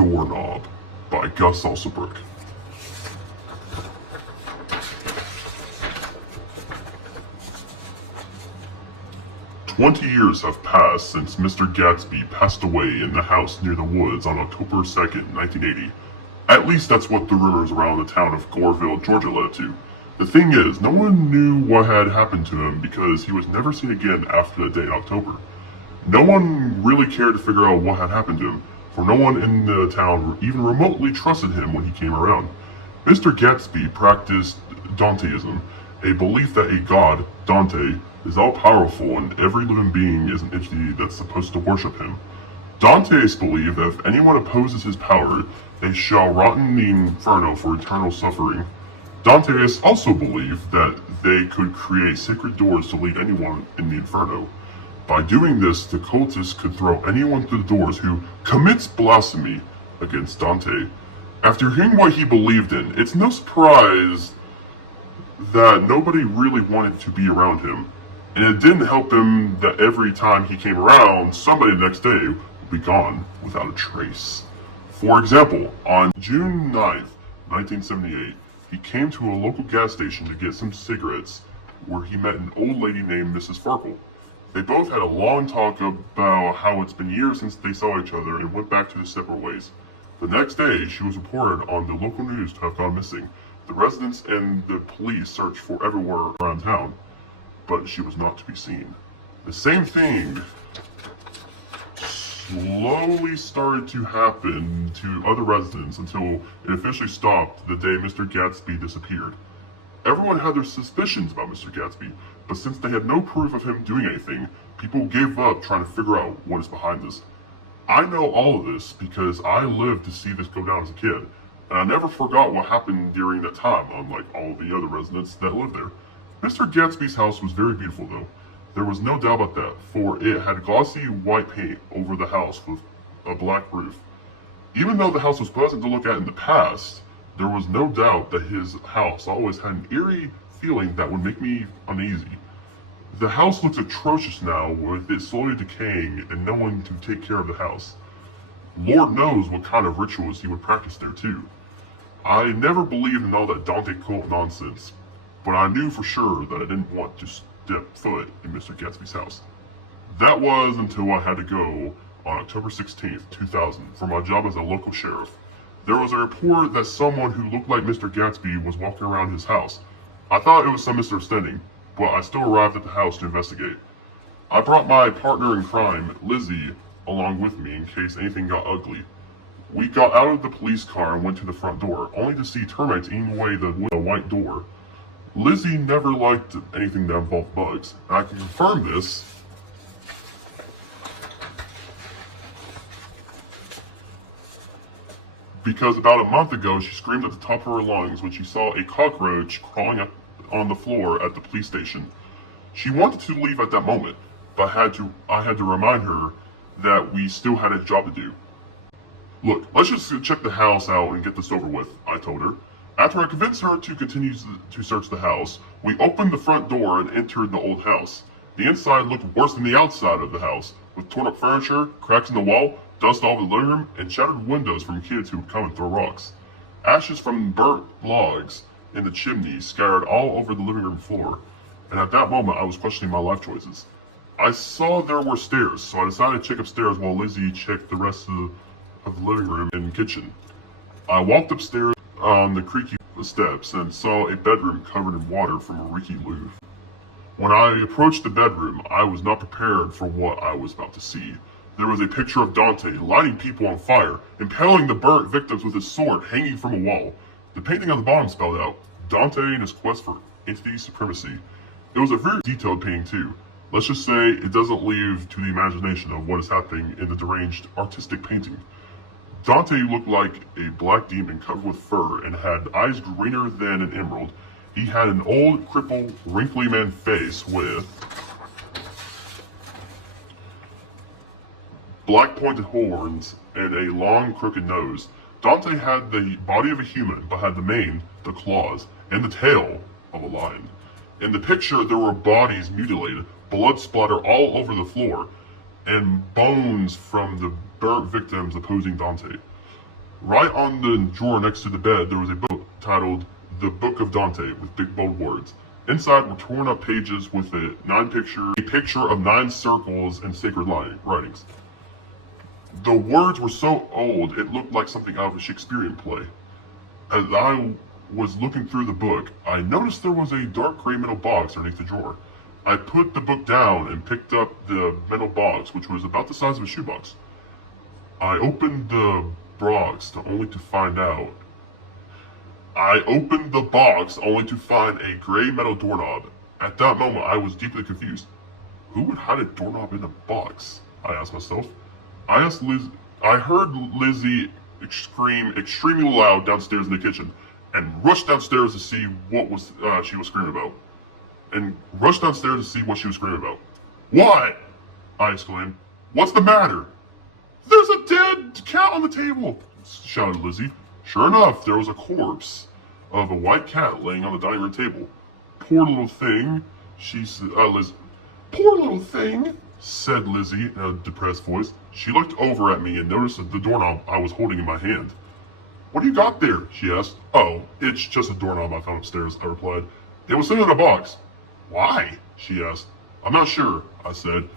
Doorknob by Gus Alsobrick. "20 years have passed since Mr. Gatsby passed away in the house near the woods on October 2nd, 1980. At least that's what the rumors around the town of Goreville, Georgia led to. The thing is, no one knew what had happened to him because he was never seen again after that day in October. No one really cared to figure out what had happened to him, for no one in the town even remotely trusted him when he came around. Mr. Gatsby practiced Danteism, a belief that a god, Dante, is all-powerful and every living being is an entity that's supposed to worship him. Dantes believed that if anyone opposes his power, they shall rot in the inferno for eternal suffering. Dantes also believed that they could create sacred doors to lead anyone in the inferno. By doing this, the cultists could throw anyone through the doors who commits blasphemy against Dante. After hearing what he believed in, it's no surprise that nobody really wanted to be around him. And it didn't help him that every time he came around, somebody the next day would be gone without a trace. For example, on June 9th, 1978, he came to a local gas station to get some cigarettes, where he met an old lady named Mrs. Farkle. They both had a long talk about how it's been years since they saw each other and went back to their separate ways. The next day, she was reported on the local news to have gone missing. The residents and the police searched for everywhere around town, but she was not to be seen. The same thing slowly started to happen to other residents until it officially stopped the day Mr. Gatsby disappeared. Everyone had their suspicions about Mr. Gatsby, but since they had no proof of him doing anything, people gave up trying to figure out what is behind this. I know all of this because I lived to see this go down as a kid, and I never forgot what happened during that time, unlike all the other residents that lived there. Mr. Gatsby's house was very beautiful though. There was no doubt about that, for it had glossy white paint over the house with a black roof. Even though the house was pleasant to look at in the past, there was no doubt that his house always had an eerie feeling that would make me uneasy. The house looks atrocious now, with it slowly decaying and no one to take care of the house. Lord knows what kind of rituals he would practice there too. I never believed in all that Dante cult nonsense, but I knew for sure that I didn't want to step foot in Mr. Gatsby's house. That was until I had to go on October 16th, 2000 for my job as a local sheriff. There was a report that someone who looked like Mr. Gatsby was walking around his house. I thought it was some misunderstanding, but I still arrived at the house to investigate. I brought my partner in crime, Lizzie, along with me in case anything got ugly. We got out of the police car and went to the front door, only to see termites eating away the white door. Lizzie never liked anything that involved bugs, and I can confirm this because about a month ago she screamed at the top of her lungs when she saw a cockroach crawling up on the floor at the police station. She wanted to leave at that moment, but I had to remind her that we still had a job to do. "Look, let's just check the house out and get this over with," I told her. After I convinced her to continue to search the house, we opened the front door and entered the old house. The inside looked worse than the outside of the house, with torn up furniture, cracks in the wall, dust all over the living room, and shattered windows from kids who would come and throw rocks. Ashes from burnt logs in the chimney scattered all over the living room floor, and at that moment I was questioning my life choices. I saw there were stairs, so I decided to check upstairs while Lizzie checked the rest of the living room and kitchen. I walked upstairs on the creaky steps and saw a bedroom covered in water from a leaky roof. When I approached the bedroom, I was not prepared for what I was about to see. There was a picture of Dante lighting people on fire, impaling the burnt victims with his sword hanging from a wall. The painting on the bottom spelled out, "Dante and his quest for entity supremacy." It was a very detailed painting too. Let's just say it doesn't leave to the imagination of what is happening in the deranged artistic painting. Dante looked like a black demon covered with fur and had eyes greener than an emerald. He had an old, crippled, wrinkly man face with black pointed horns and a long, crooked nose. Dante had the body of a human, but had the mane, the claws, and the tail of a lion. In the picture, there were bodies mutilated, blood splattered all over the floor, and bones from the burnt victims opposing Dante. Right on the drawer next to the bed, there was a book titled The Book of Dante with big bold words. Inside were torn up pages with a picture of 9 circles and sacred writings. The words were so old it looked like something out of a Shakespearean play. As I was looking through the book, I noticed there was a dark gray metal box underneath the drawer. I put the book down and picked up the metal box, which was about the size of a shoebox. I opened the box only to find a gray metal doorknob. At that moment, I was deeply confused. Who would hide a doorknob in a box? I asked myself. I heard Lizzie scream extremely loud downstairs in the kitchen, and rushed downstairs to see what she was screaming about. What? I exclaimed. What's the matter? There's a dead cat on the table, shouted Lizzie. Sure enough, there was a corpse of a white cat laying on the dining room table. Poor little thing, Poor little thing, said Lizzie in a depressed voice. She looked over at me and noticed the doorknob I was holding in my hand. What do you got there? She asked. Oh, it's just a doorknob I found upstairs, I replied. It was in a box. Why? She asked. I'm not sure, I said.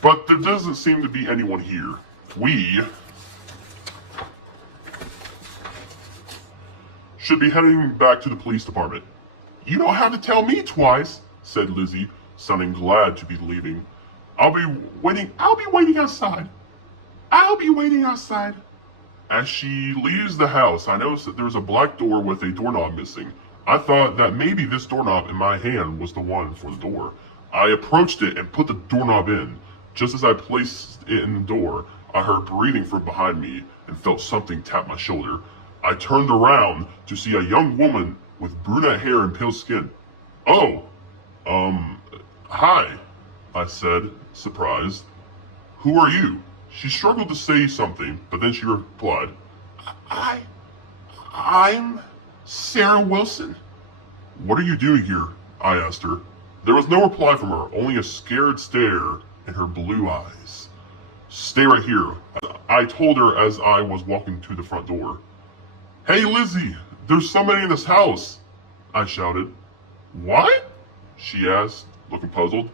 But there doesn't seem to be anyone here. We should be heading back to the police department. You don't have to tell me twice, said Lizzie, sounding glad to be leaving. I'll be waiting outside. As she leaves the house, I noticed that there's a black door with a doorknob missing. I thought that maybe this doorknob in my hand was the one for the door. I approached it and put the doorknob in. Just as I placed it in the door, I heard breathing from behind me and felt something tap my shoulder. I turned around to see a young woman with brunette hair and pale skin. Oh, hi, I said, surprised. Who are you? She struggled to say something, but then she replied, I'm Sarah Wilson. What are you doing here? I asked her. There was no reply from her, only a scared stare in her blue eyes. Stay right here, I told her as I was walking to the front door. Hey Lizzie, there's somebody in this house, I shouted. What? She asked, looking puzzled.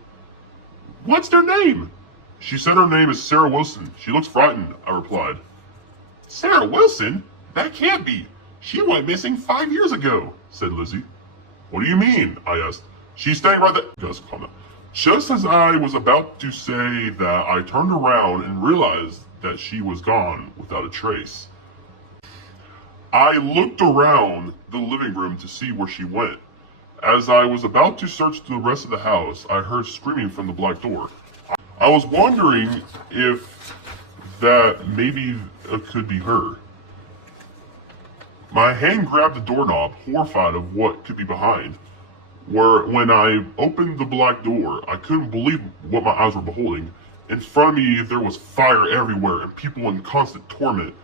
What's their name? She said her name is Sarah Wilson. She looks frightened, I replied. Sarah Wilson? That can't be. She went missing 5 years ago, said Lizzie. What do you mean? I asked. She's staying right there. Just as I was about to say that, I turned around and realized that she was gone without a trace. I looked around the living room to see where she went. As I was about to search the rest of the house, I heard screaming from the black door. I was wondering if that maybe it could be her. My hand grabbed the doorknob, horrified of what could be behind. When I opened the black door, I couldn't believe what my eyes were beholding. In front of me, there was fire everywhere and people in constant torment.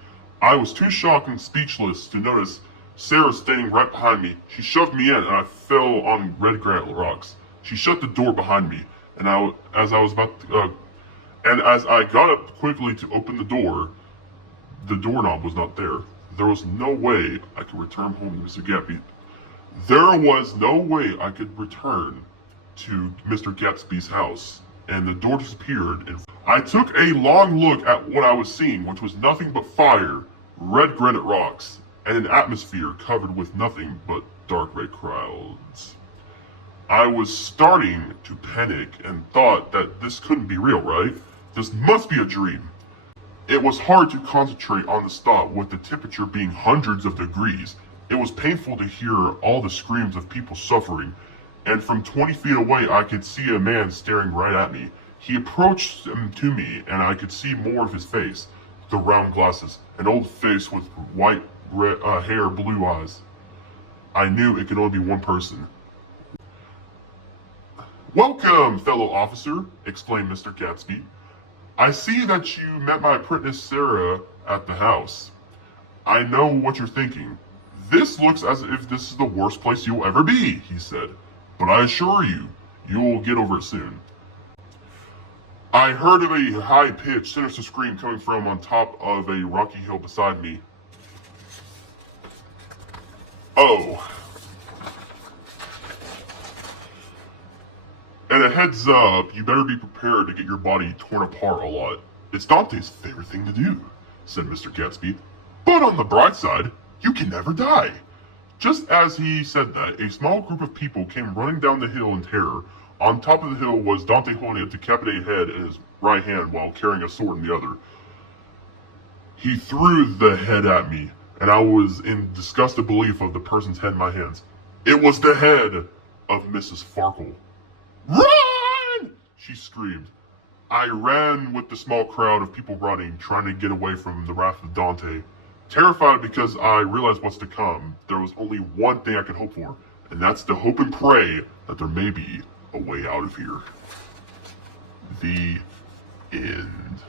I was too shocked and speechless to notice Sarah standing right behind me. She shoved me in and I fell on red granite rocks. She shut the door behind me, and as I got up quickly to open the doorknob was not there. There was no way I could return home to Mr. Gatsby. There was no way I could return to Mr. Gatsby's house, and the door disappeared. And I took a long look at what I was seeing, which was nothing but fire, red granite rocks, and an atmosphere covered with nothing but dark red clouds. I was starting to panic and thought that this couldn't be real, right? This must be a dream. It was hard to concentrate on the spot with the temperature being hundreds of degrees. It was painful to hear all the screams of people suffering, and from 20 feet away I could see a man staring right at me. He approached to me and I could see more of his face, the round glasses, an old face with white hair, blue eyes. I knew it could only be one person. Welcome, fellow officer, exclaimed Mr. Gatsby. I see that you met my apprentice Sarah at the house. I know what you're thinking. This looks as if this is the worst place you'll ever be, he said. But I assure you, you'll get over it soon. I heard of a high-pitched, sinister scream coming from on top of a rocky hill beside me. Oh! And a heads up, you better be prepared to get your body torn apart a lot. It's Dante's favorite thing to do, said Mr. Gatsby. But on the bright side, you can never die. Just as he said that, a small group of people came running down the hill in terror. On top of the hill was Dante holding a decapitated head in his right hand while carrying a sword in the other. He threw the head at me, and I was in disgusted belief of the person's head in my hands. It was the head of Mrs. Farkle. Run! She screamed. I ran with the small crowd of people running, trying to get away from the wrath of Dante. Terrified because I realized what's to come, there was only one thing I could hope for, and that's to hope and pray that there may be a way out of here. The end.